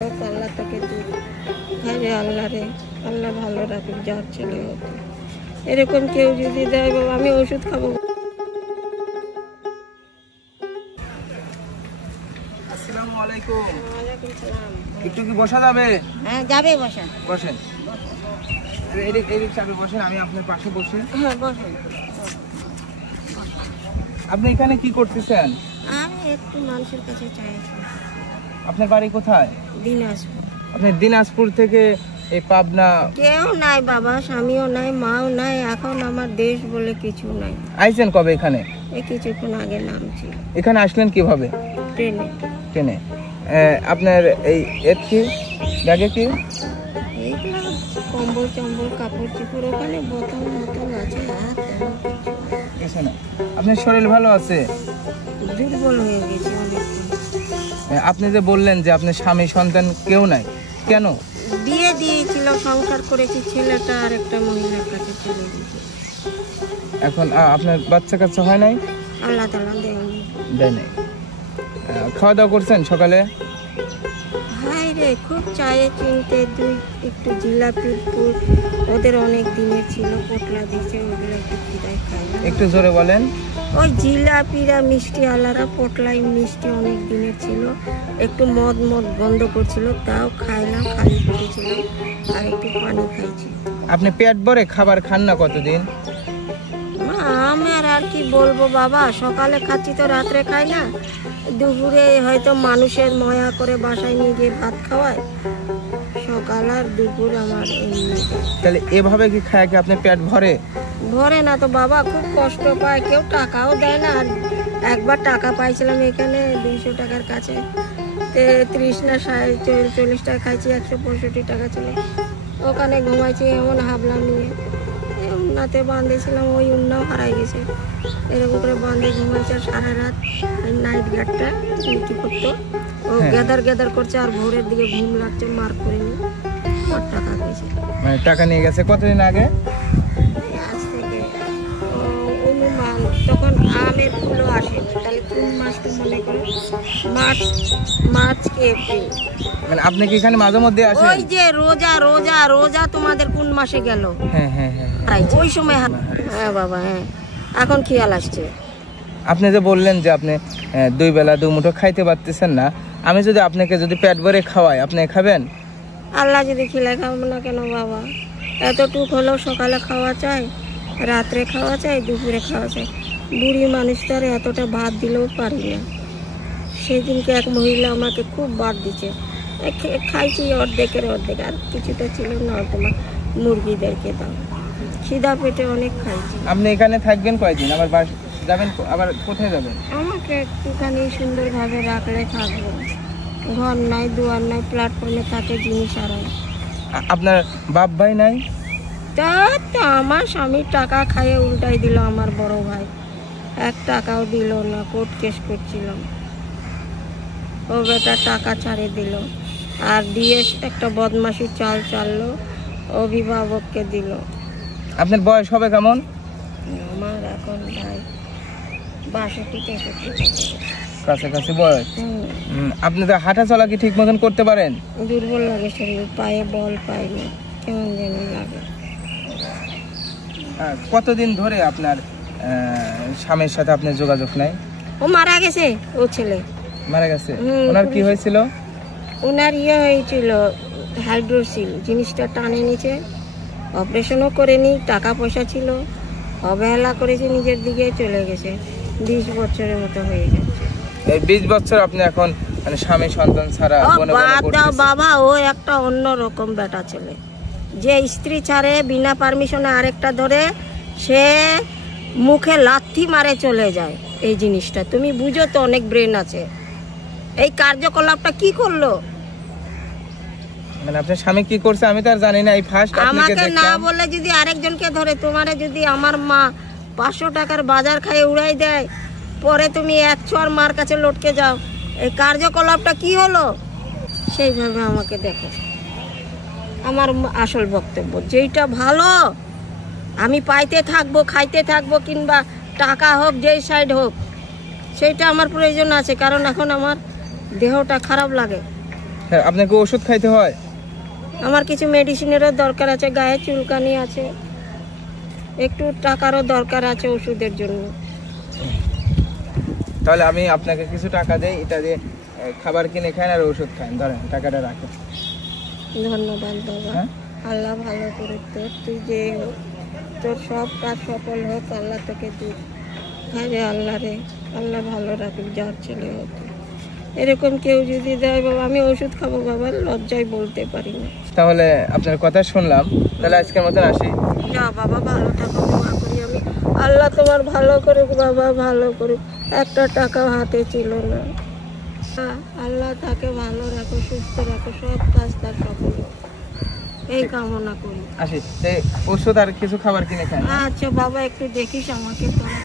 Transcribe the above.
আল্লাহ তাকে দিক। হ্যাঁ আল্লাহ রে, আল্লাহ ভালো রাখুক যার ছেলে হতো। এরকম কেউ যদি দেয় বাবা আমি ওষুধ খাবো। আসসালামু আলাইকুম। ওয়ালাইকুম সালাম। একটু কি বসা যাবে? হ্যাঁ যাবে, বসেন বসেন। এদিক সামনে বসেন, আমি আপনার পাশে বসি। হ্যাঁ বসেন। আপনি এখানে কি করতেছেন? আমি একটু মানুষের কাছে চাইছি। আপনার বাড়ি কোথায়? দিনাজপুর। আপনি দিনাজপুর থেকে এই পাবনা? কেউ নাই বাবা, স্বামীও নাই, মাও নাই, এখন আমার দেশ বলে কিছু নাই। আইছেন কবে এখানে? এই কিছুক্ষণ আগে নামছি। এখানে আসলেন কিভাবে? ট্রেনে। ট্রেনে। আপনার এই এর কি ব্যাগে কি? এইগুলো কম্বল টম্বল কাপড় চোপড়, ওখানে বোতল মোতল আছে। কিছু না। আপনার শরীর ভালো আছে? দুর্বল হয়ে গেছে অনেক। আপনি যে বললেন যে আপনার স্বামী সন্তান কেউ নাই, কেন? বিয়ে দিয়েছিল, সংসার করেছি, ছেলেটা আর একটা মহিলার কাছে চলে গেছে। এখন আপনার বাচ্চা কাচ্চা হয় নাই? আল্লাহ তাআলা দেয়নি। দেয় নাই। খাওয়া দাওয়া করছেন সকালে? হাই রে, খুব চায়ে চিনতে দুই একটু জিলাপি ওদের অনেক দিনের ছিল, পোটলা দিয়েছে, ওগুলো একটু খিদায় খাই। একটু জোরে বলেন। ওই জিলাপিরা মিষ্টি আলারা পোটলাই মিষ্টি অনেক দিনের ছিল, একটু মদ বন্ধ করছিল, তাও খাইলাম, খালি পেটে ছিল, আর একটু পানি খাইছি। আপনি পেট ভরে খাবার খান না কতদিন? আমার আর কি বলবো বাবা, সকালে খাচ্ছি তো রাত্রে খাই না, দুপুরে হয়তো মানুষের ময়া করে বাসায় নিয়ে গিয়ে ভাত খাওয়ায়, সকাল আর দুপুর আমার এমনি। তাহলে এভাবে কি খায় কি আপনি পেট ভরে? ভরে না তো বাবা, খুব কষ্ট পায়, কেউ টাকাও দেয় না। আর একবার টাকা পাইছিলাম এখানে 200 টাকার কাছে, 30 না 40 টাকা খাইছি, 165 টাকা ছিল। ওখানে ঘুমাইছি এমন হাবলাম নিয়ে, উন্নাতে বাঁধেছিলাম, ওই উন্নাও হারাই গেছে। এরকম করে বাঁধে ঘুমাইছে, আর সারা রাত নাইট গার্ডটা ডিউটি করতো, ও গ্যাদার করছে, আর ভোরের দিকে ঘুম লাগছে, মার করে নিয়ে ওর টাকা গেছে। মানে টাকা নিয়ে গেছে কতদিন আগে? আজ থেকে অনুমান, তখন আমের ফুলও আসে, তাহলে কোন মাস তো মনে করো? মার্চ কি এপ্রিল। মানে আপনি কি এখানে মাঝে মধ্যে আসেন? ওই যে রোজা তোমাদের কোন মাসে গেল? হ্যাঁ হ্যাঁ হ্যাঁ, ওই সময়। হ্যাঁ বাবা, হ্যাঁ এখন খেয়াল আসছে। আপনি যে বললেন যে আপনি 2 বেলা 2 মুঠো খাইতে পারতেছেন না, আমি যদি আপনাকে পেট ভরে খাওয়াই, আপনি খাবেন? আল্লাহ যদি খিলে খাবো না কেন বাবা, এতটুক হলেও সকালে খাওয়া চাই, রাত্রে খাওয়া চাই, দুপুরে খাওয়া চাই। বুড়ি মানুষটার এতটা ভাত দিলেও পারি না। সেদিনকে এক মহিলা আমাকে খুব ভাত দিচ্ছে, খাইছি অর্ধেকের অর্ধেক, আর কিছুটা ছিল না, তোমার মুরগিদেরকে দাও। খিদা পেটে অনেক খাইছি। আপনি এখানে থাকবেন কয়দিন? আবার যাবেন, আবার কোথায় যাবেন? আমাকে একটুখানি সুন্দরভাবে রাখলে থাকবো। ঘর নাই, দুয়ার নাই, প্ল্যাটফর্মে থাকে, জিনিস হারাই। আপনার বাপ ভাই নাই? তা তো আমার স্বামীর টাকা খাইয়ে উল্টাই দিল আমার বড় ভাই, 1 টাকাও দিল না, কোর্ট কেস করছিলাম, ও বেটা টাকা ছাড়িয়ে দিল, আর দিয়ে একটা বদমাশি চাল চাললো, অভিভাবককে দিল। আপনার বয়স হবে কেমন? আমার এখন ভাই 62-63 কাছাকাছি বয়স। আপনি তো হাঁটা চলা কি ঠিক মতন করতে পারেন? দুর্বল লাগে শরীর, পায়ে বল পাই না, কেমন যেন লাগে। কতদিন ধরে আপনার স্বামীর সাথে আপনার যোগাযোগ নাই? ও মারা গেছে, ও ছেলে মারা গেছে। ওনার কি হয়েছিল? ওনার হয়েছিল হাইড্রোসিল, জিনিসটা টানে নিচে, অপারেশনও করেনি, টাকা পয়সা ছিল, অবহেলা করেছে, নিজের দিকে চলে গেছে। 20 বছরের মতো হয়ে গেছে। এই 20 বছর আপনি এখন মানে স্বামী সন্তান ছাড়া বাদ দাও বাবা, ও একটা অন্য রকম বেটা ছেলে, যে স্ত্রী ছাড়ে বিনা পারমিশনে আরেকটা ধরে, সে মুখে লাথি মারে চলে যায়। এই জিনিসটা তুমি বুঝো তো, অনেক ব্রেন আছে। এই কার্যকলাপটা কি করলো? মানে আপনার স্বামী কি করছে আমি তো আর জানি না, এই ফার্স্ট আপনাকে আমাকে না বলে যদি আরেকজনকে ধরে, তোমারে যদি আমার মা 500 টাকার বাজার খাইয়ে উড়াই দেয়, পরে তুমি 100 মার কাছে লটকে যাও, এই কার্যকলাপটা কি হলো? সেইভাবে আমাকে দেখো। আমার আসল বক্তব্য যেইটা ভালো, আমি পাইতে থাকবো, খাইতে থাকবো, কিংবা টাকা হোক যেই সাইড হোক, সেইটা আমার প্রয়োজন আছে, কারণ এখন আমার দেহটা খারাপ লাগে। হ্যাঁ, আপনাকে ওষুধ খাইতে হয়? আমার কিছু মেডিসিনেরও দরকার আছে, গায়ে চুলকানি আছে, একটু টাকারও দরকার আছে ওষুধের জন্য। তাহলে আমি আপনাকে কিছু টাকা দেই, এটা দিয়ে খাবার কিনে খান আর ওষুধ খান। ধরেন, টাকাটা রাখেন। ধন্যবাদ বাবা। হ্যাঁ? আল্লাহ ভালো করে তুই যে হোক, তোর সব কাজ সফল হোক, আল্লাহ তোকে দিক। হ্যাঁ রে আল্লাহ রে, আল্লাহ ভালো রাখুক যার ছেলে হতো। এরকম কেউ যদি দেয় বাবা, আমি ওষুধ খাবো বাবা, লজ্জায় বলতে পারি না। তাহলে আপনার কথা শুনলাম, তাহলে আজকের মতন আসি। যা বাবা, ভালো থাকো, দোয়া করি আমি। আল্লাহ তোমার ভালো করুক বাবা, ভালো করুক। একটা টাকাও হাতে ছিল না। আল্লাহ তাকে ভালো রাখো, সুস্থ রাখো, সব কাজ তার সফল হোক, এই কামনা করি। আসি, ওষুধ আর কিছু খাবার কিনে খান। আচ্ছা বাবা, একটু দেখিস আমাকে তোরা।